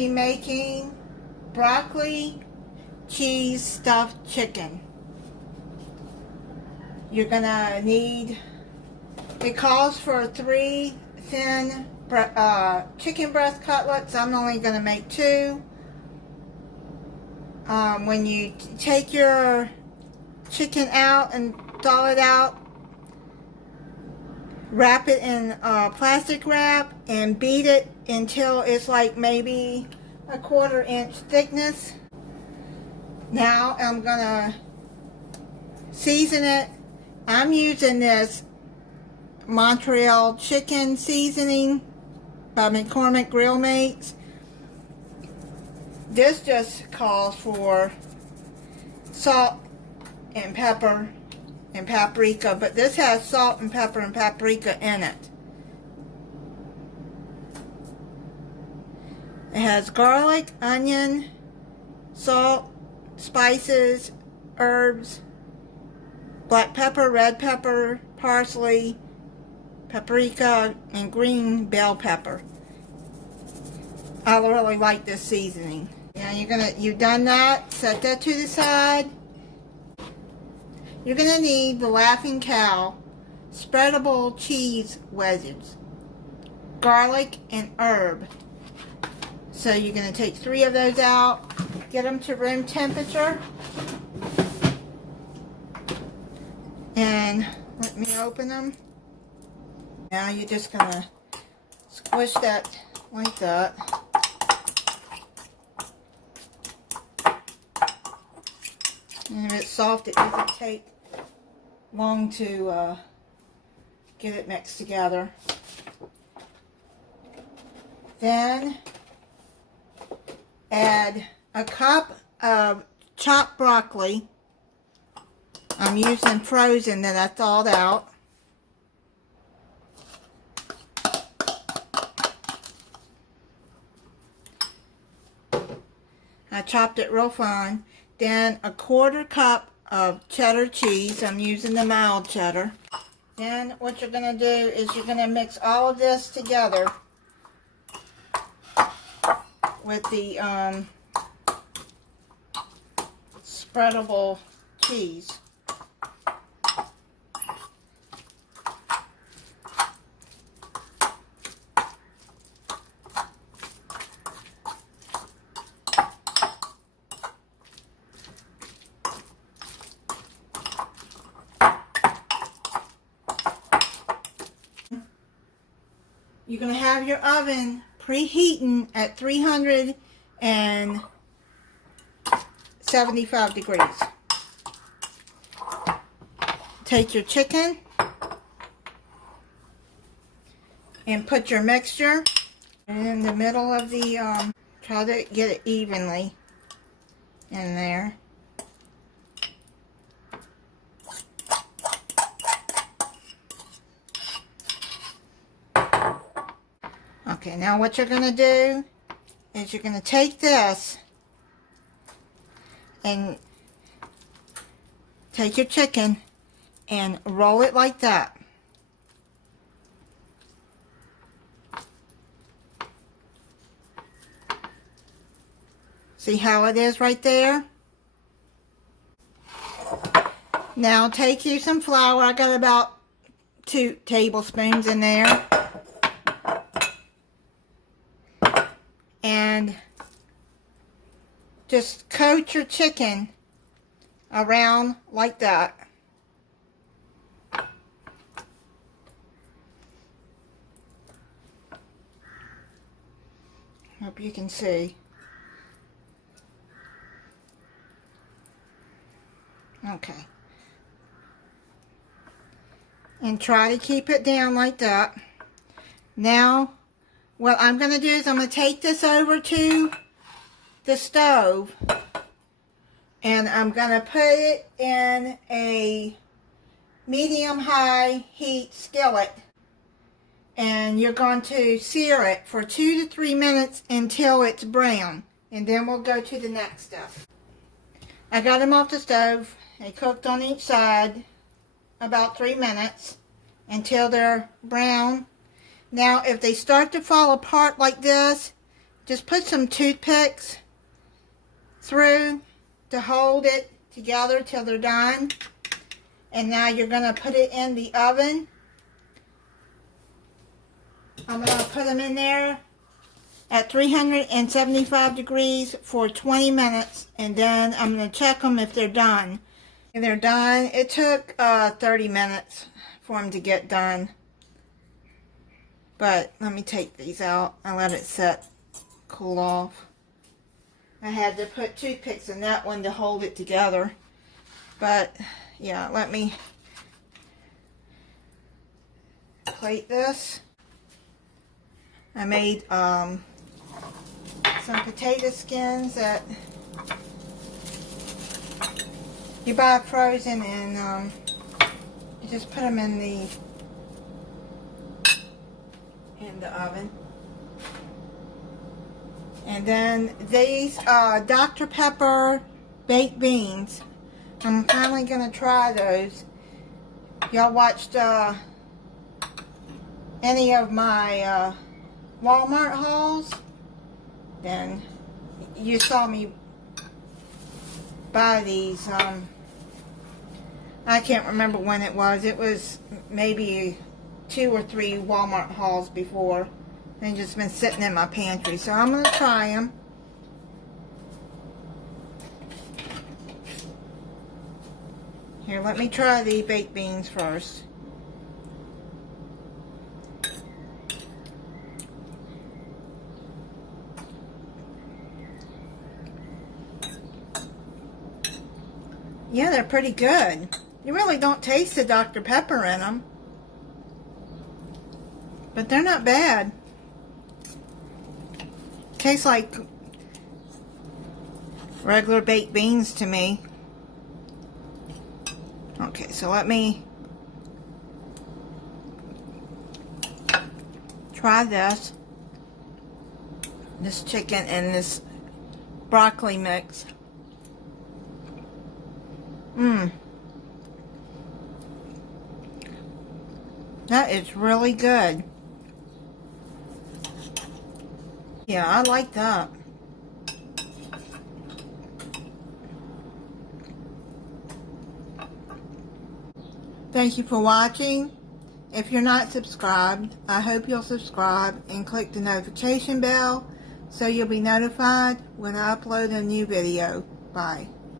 be making broccoli cheese stuffed chicken. You're gonna need, it calls for 3 thin chicken breast cutlets. I'm only gonna make 2. When you take your chicken out and thaw it out, wrap it in plastic wrap and beat it until it's like maybe a 1/4 inch thickness. Now I'm gonna season it. I'm using this Montreal chicken seasoning by McCormick Grill Mates. This just calls for salt and pepper and paprika, but this has salt and pepper and paprika in it. It has garlic, onion, salt, spices, herbs, black pepper, red pepper, parsley, paprika, and green bell pepper. I really like this seasoning. Now you've done that, set that to the side. You're gonna need the Laughing Cow spreadable cheese wedges, garlic and herb. So you're gonna take 3 of those out, get them to room temperature, and let me open them. Now you're just gonna squish that like that. And if it's soft, it doesn't take long to get it mixed together. Then add a cup of chopped broccoli. I'm using frozen that I thawed out. I chopped it real fine. Then a 1/4 cup of cheddar cheese. I'm using the mild cheddar. Then what you're going to do is you're going to mix all of this together with the spreadable cheese. You're going to have your oven preheating at 375 degrees. Take your chicken and put your mixture in the middle of the, try to get it evenly in there. Okay, now what you're going to do is you're going to take this and take your chicken and roll it like that. See how it is right there? Now take you some flour. I got about 2 tablespoons in there. And just coat your chicken around like that. Hope you can see. Okay. And try to keep it down like that. Now, what I'm going to do is I'm going to take this over to the stove and I'm going to put it in a medium-high heat skillet, and you're going to sear it for 2 to 3 minutes until it's brown, and then we'll go to the next step. I got them off the stove. They cooked on each side about 3 minutes until they're brown. Now, if they start to fall apart like this, just put some toothpicks through to hold it together till they're done. And now you're going to put it in the oven. I'm going to put them in there at 375 degrees for 20 minutes. And then I'm going to check them if they're done. And they're done. It took 30 minutes for them to get done. But let me take these out and let it set, cool off. I had to put toothpicks in that one to hold it together. But yeah, let me plate this. I made some potato skins that you buy frozen, and you just put them in the oven. And then these Dr. Pepper baked beans. I'm finally going to try those. Y'all watched any of my Walmart hauls? Then you saw me buy these. I can't remember when it was. It was maybe 2 or 3 Walmart hauls before. They've just been sitting in my pantry. So I'm going to try them. Here, let me try the baked beans first. Yeah, they're pretty good. You really don't taste the Dr. Pepper in them. But they're not bad. Tastes like regular baked beans to me. Okay, so let me try this chicken and this broccoli mix. That is really good. Yeah, I like that. Thank you for watching. If you're not subscribed, I hope you'll subscribe and click the notification bell so you'll be notified when I upload a new video. Bye.